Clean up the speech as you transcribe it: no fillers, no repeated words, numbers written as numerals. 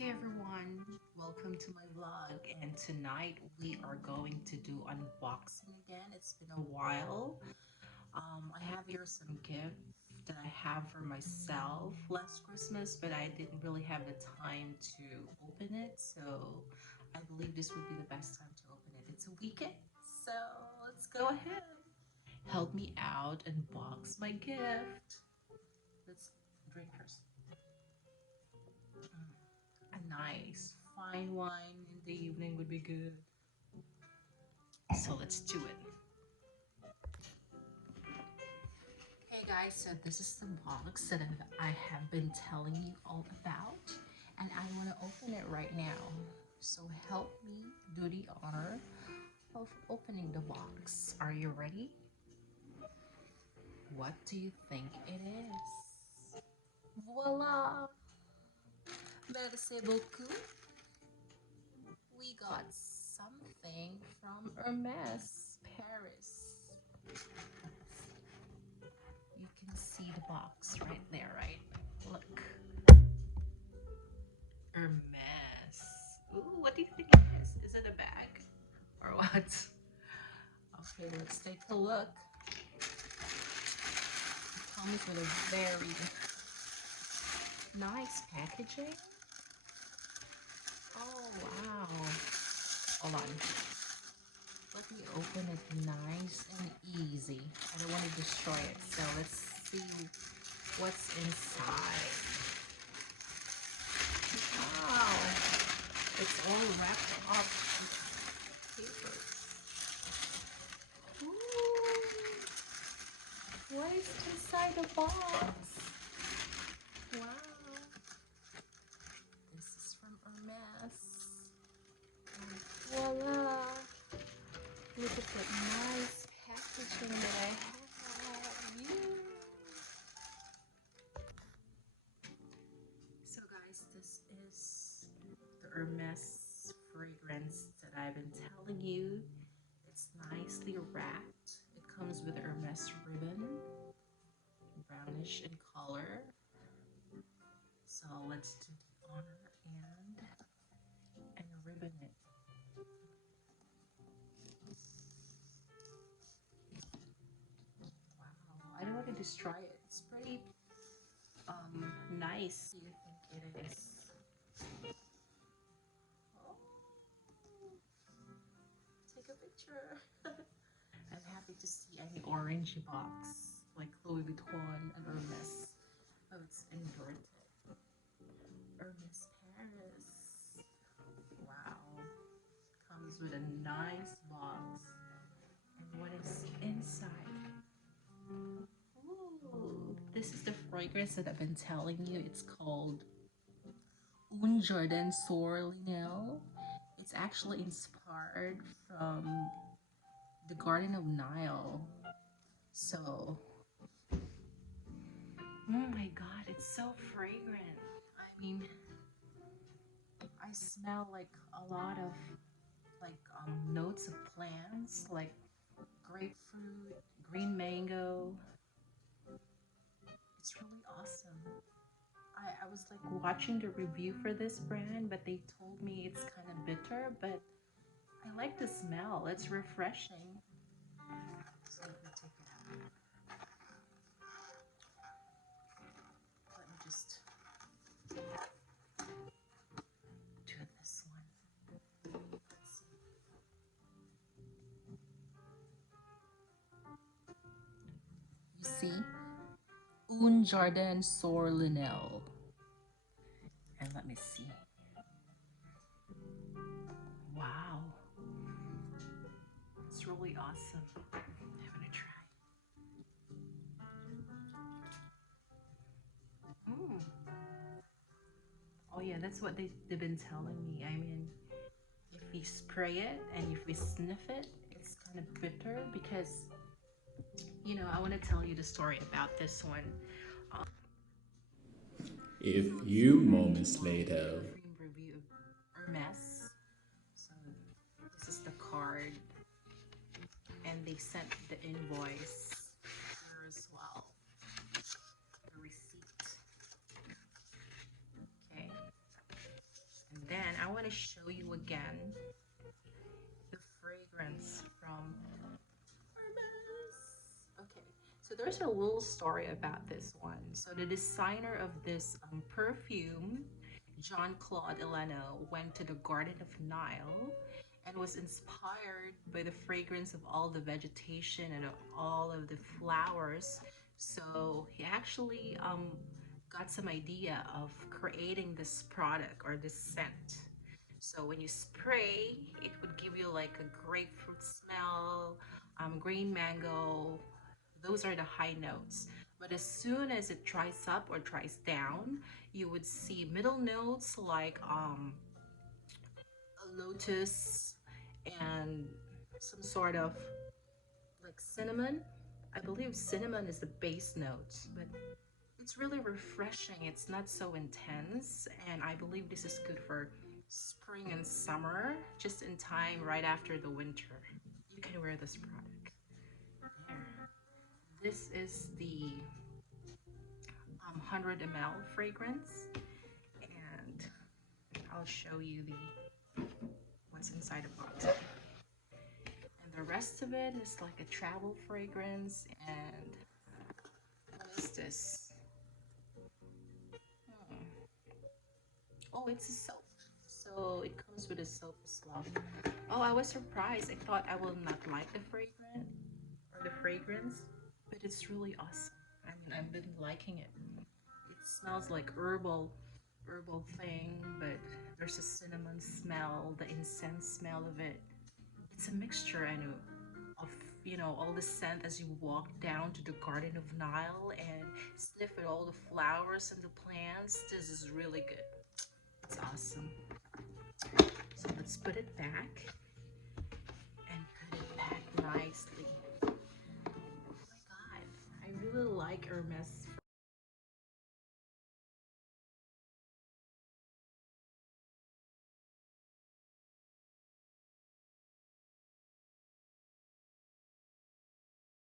Hey everyone, welcome to my vlog, and tonight we are going to do unboxing again. It's been a while. I have here some gift that I have for myself last Christmas, but I didn't really have the time to open it, so I believe this would be the best time to open it. It's a weekend, so let's go ahead. Help me out and box my gift. Let's drink first. A nice fine wine in the evening would be good. So let's do it. Hey guys, so this is the box that I have been telling you all about, and I want to open it right now. So help me do the honor of opening the box. Are you ready? What do you think it is? Voila! Merci beaucoup. We got something from Hermes, Paris. You can see the box right there, right? Look. Hermes. Ooh, what do you think it is? Is it a bag? Or what? Okay, let's take a look. It comes with a very nice packaging. Oh, wow. Hold on. Let me open it nice and easy. I don't want to destroy it, so let's see what's inside. Wow. It's all wrapped up with paper. Ooh. What is inside the box? Wow. This is from Hermes. And voila. Look at that nice packaging that I have. Yeah. So guys, this is the Hermes fragrance that I've been telling you. It's nicely wrapped. It comes with Hermes ribbon, brownish in color. So let's do the honor and ribbon it. Wow, I don't want to destroy it. It's pretty nice. Do you think it is? Oh, take a picture. I'm happy to see an orange box like Louis Vuitton and Hermes. Oh, it's inverted. Hermes Paris. Wow. Comes with a nice box. And what is inside? Ooh, this is the fragrance that I've been telling you. It's called Jardin Sur Le Nil. It's actually inspired from the Garden of Nile. So, oh my god, it's so fragrant. I mean, I smell like a lot of notes of plants like grapefruit, green mango. It's really awesome. I was like watching the review for this brand, but they told me it's kind of bitter, but I like the smell. It's refreshing. So let me take it out. Let me just do this one. Let's see. You see? Un Jardin Sur Le Nil. And let me see. Wow. It's really awesome. I'm gonna try. Mm. Oh yeah, that's what they've been telling me. I mean, if we spray it and if we sniff it, it's kind of bitter because, I want to tell you the story about this one. Um, A so few I moments bought a later, perfume review of Hermes. So this is the card, and they sent the invoice here as well, the receipt. Okay. want to show you again the fragrance from Hermes. Okay, so there's a little story about this one. So the designer of this perfume, Jean Claude Eleno, went to the Garden of Nile and was inspired by the fragrance of all the vegetation and of all of the flowers. So he actually got some idea of creating this product or this scent. So when you spray, it would give you like a grapefruit smell, green mango. Those are the high notes. But as soon as it dries up or dries down, you would see middle notes like a lotus and some sort of like cinnamon. I believe cinnamon is the base note, but it's really refreshing. It's not so intense, and I believe this is good for spring and summer, just in time right after the winter. You can wear this product. There. This is the 100 ml fragrance, and I'll show you the what's inside the box. And the rest of it is like a travel fragrance. And what is this? Hmm. Oh, it's a soap. So it comes with a soap as well. Oh, I was surprised. I thought I will not like the fragrance, but it's really awesome. I mean, I've been liking it. It smells like herbal thing, but there's a cinnamon smell, the incense smell of it. It's a mixture, I know, of all the scent as you walk down to the Garden of Nile and sniff at all the flowers and the plants. This is really good. It's awesome. So let's put it back and put it back nicely. Oh my god, I really like Hermes